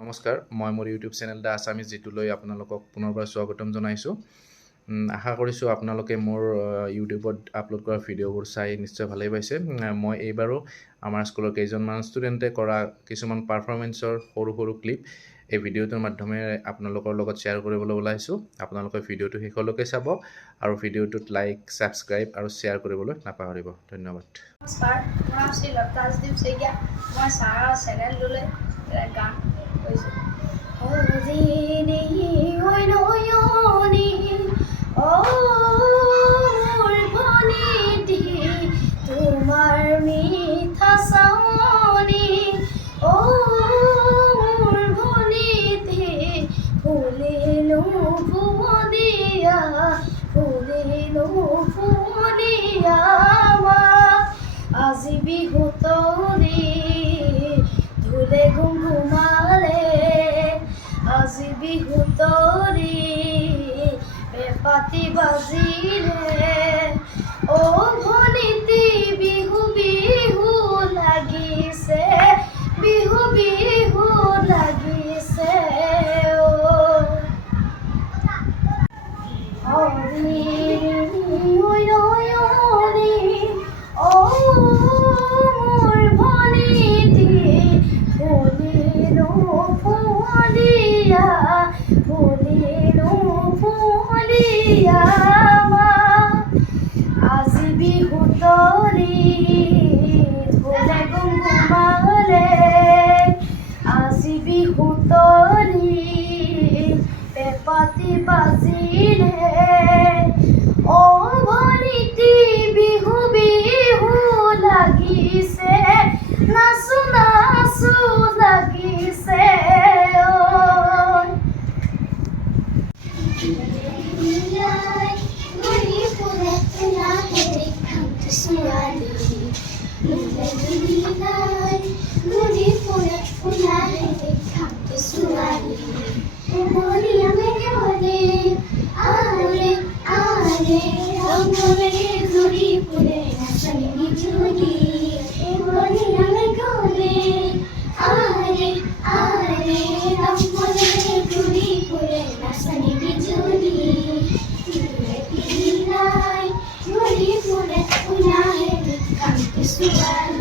নমস্কাৰ মই মোৰ ইউটিউব চেনেল দা আছামিজ জিতুলৈ আপোনালোকক পুনৰবাৰ স্বাগতম জনাইছোঁ। আশা কৰিছোঁ আপোনালোকে মোৰ ইউটিউবত আপলোড কৰা ভিডিঅ'বোৰ চাই নিশ্চয় ভালেই পাইছে। মই এইবাৰো আমাৰ স্কুলৰ কেইজনমান ষ্টুডেণ্টে কৰা কিছুমান পাৰফৰ্মেঞ্চৰ সৰু সৰু ক্লিপ এই ভিডিঅ'টোৰ মাধ্যমেৰে আপোনালোকৰ লগত শ্বেয়াৰ কৰিবলৈ ওলাইছোঁ। আপোনালোকে ভিডিঅ'টো শেষলৈকে চাব আৰু ভিডিঅ'টোত লাইক, ছাবস্ক্ৰাইব আৰু শ্বেয়াৰ কৰিবলৈ নাপাহৰিব। ধন্যবাদ। নমস্কাৰ, মোৰ নাম শ্ৰী লতাজদীপ শইকীয়া। মই ছাৰৰ চেনেলটোলৈ গান কৈছোঁ। তোমাৰ মিঠা চাৱনি মোৰ ভনীতি ফুলিলো ফুৱদিয়া আজি বিহু তৰি ঢোলে ঘুমঘুমালে আজি বিহু তৰি পেঁপাতি বাজিলে অ ভনীতি বিহু বিহু লাগিছে বিহু বিহু লাগিছে আজি বিহু তৰি ঢোলে ঘুমঘুমালে আজি বিহু তৰি পেঁপাতি বাজিলে অ ভনীতি বিহু বিহু লাগিছে নাচো নাচো লাগিছে Suara